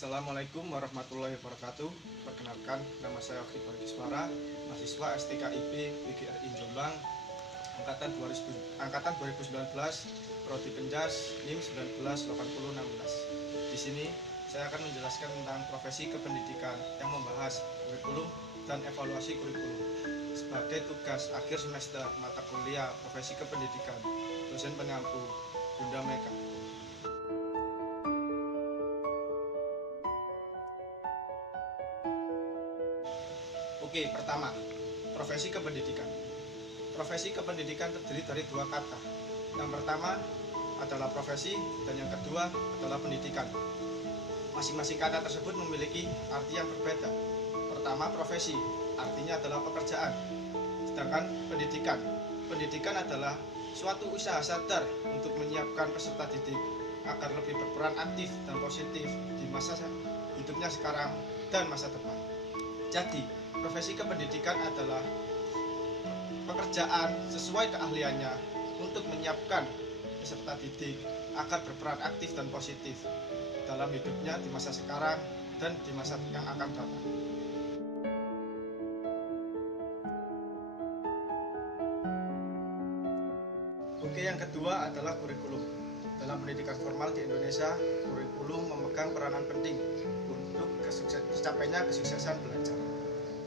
Assalamualaikum warahmatullahi wabarakatuh. Perkenalkan, nama saya Oki Bagiswara, mahasiswa STKIP PGRI Jombang, angkatan 2019, Prodi Penjas, NIM 198016. Di sini saya akan menjelaskan tentang profesi kependidikan yang membahas kurikulum dan evaluasi kurikulum sebagai tugas akhir semester mata kuliah profesi kependidikan. Dosen pengampu Bunda Meka. Oke, pertama, profesi kependidikan. Profesi kependidikan terdiri dari dua kata. Yang pertama adalah profesi dan yang kedua adalah pendidikan. Masing-masing kata tersebut memiliki arti yang berbeda. Pertama, profesi, artinya adalah pekerjaan. Sedangkan pendidikan adalah suatu usaha sadar untuk menyiapkan peserta didik agar lebih berperan aktif dan positif di masa hidupnya sekarang dan masa depan. Jadi, profesi kependidikan adalah pekerjaan sesuai keahliannya untuk menyiapkan peserta didik agar berperan aktif dan positif dalam hidupnya di masa sekarang dan di masa yang akan datang. Oke, yang kedua adalah kurikulum. Dalam pendidikan formal di Indonesia, kurikulum memegang peranan penting untuk tercapainya kesuksesan belajar.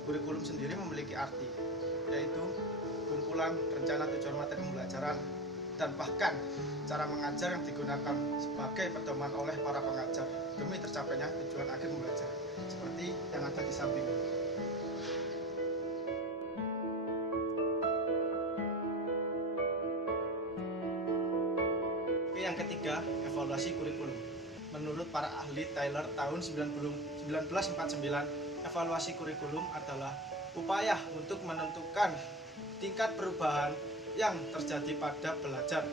Kurikulum sendiri memiliki arti, yaitu kumpulan rencana tujuan materi pembelajaran dan bahkan cara mengajar yang digunakan sebagai pedoman oleh para pengajar demi tercapainya tujuan akhir pembelajaran, seperti yang ada di samping ini. Yang ketiga, evaluasi kurikulum. Menurut para ahli Taylor tahun 1949, evaluasi kurikulum adalah upaya untuk menentukan tingkat perubahan yang terjadi pada belajar.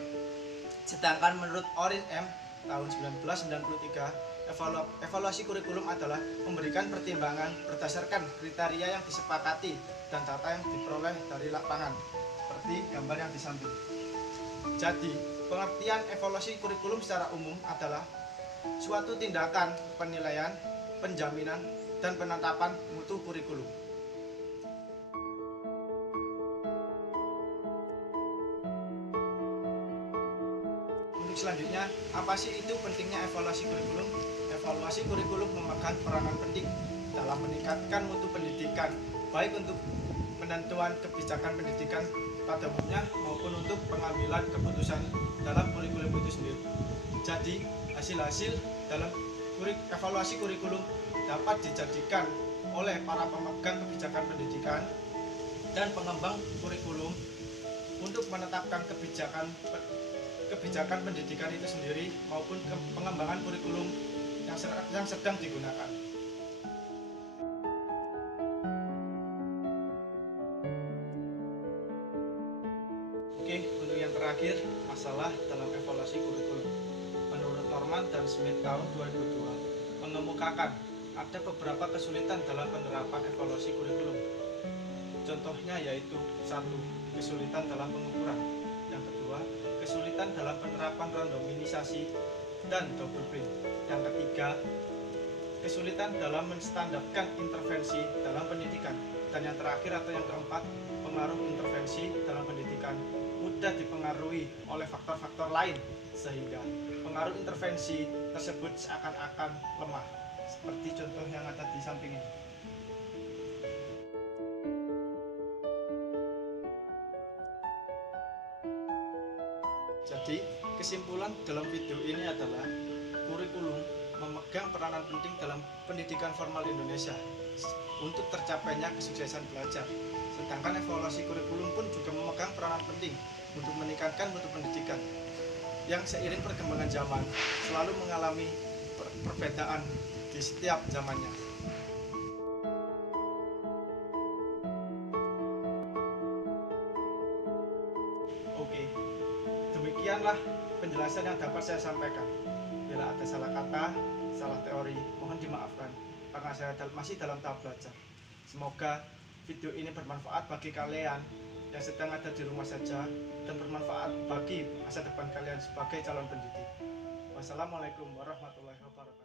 Sedangkan menurut Orin M. tahun 1993, evaluasi kurikulum adalah memberikan pertimbangan berdasarkan kriteria yang disepakati dan data yang diperoleh dari lapangan, seperti gambar yang di samping. Jadi, pengertian evaluasi kurikulum secara umum adalah suatu tindakan penilaian, penjaminan, dan penetapan mutu kurikulum. Untuk selanjutnya, apa sih itu pentingnya evaluasi kurikulum? Evaluasi kurikulum memegang peranan penting dalam meningkatkan mutu pendidikan, baik untuk penentuan kebijakan pendidikan pada umumnya maupun untuk pengambilan keputusan dalam kurikulum itu sendiri. Jadi, hasil-hasil dalam evaluasi kurikulum dapat dijadikan oleh para pemegang kebijakan pendidikan dan pengembang kurikulum untuk menetapkan kebijakan pendidikan itu sendiri maupun pengembangan kurikulum yang sedang digunakan. Oke, untuk yang terakhir, masalah dalam evaluasi kurikulum. Menurut Norman dan Smith tahun 2002 mengemukakan ada beberapa kesulitan dalam penerapan evaluasi kurikulum. Contohnya yaitu 1. Kesulitan dalam pengukuran. Yang kedua, kesulitan dalam penerapan randomisasi dan double blind. Yang ketiga, kesulitan dalam menstandarkan intervensi dalam pendidikan. Dan yang terakhir atau yang keempat, pengaruh intervensi dalam pendidikan mudah dipengaruhi oleh faktor-faktor lain sehingga pengaruh intervensi tersebut seakan-akan lemah, seperti contoh yang ada di samping ini. Jadi, kesimpulan dalam video ini adalah kurikulum memegang peranan penting dalam pendidikan formal Indonesia untuk tercapainya kesuksesan belajar. Sedangkan evaluasi kurikulum pun juga memegang peranan penting untuk meningkatkan mutu pendidikan yang seiring perkembangan zaman selalu mengalami perbedaan di setiap zamannya. Oke, demikianlah penjelasan yang dapat saya sampaikan. Bila ada salah kata, salah teori, mohon dimaafkan karena saya masih dalam tahap belajar. Semoga video ini bermanfaat bagi kalian yang sedang ada di rumah saja dan bermanfaat bagi masa depan kalian sebagai calon pendidik. Wassalamualaikum warahmatullahi wabarakatuh.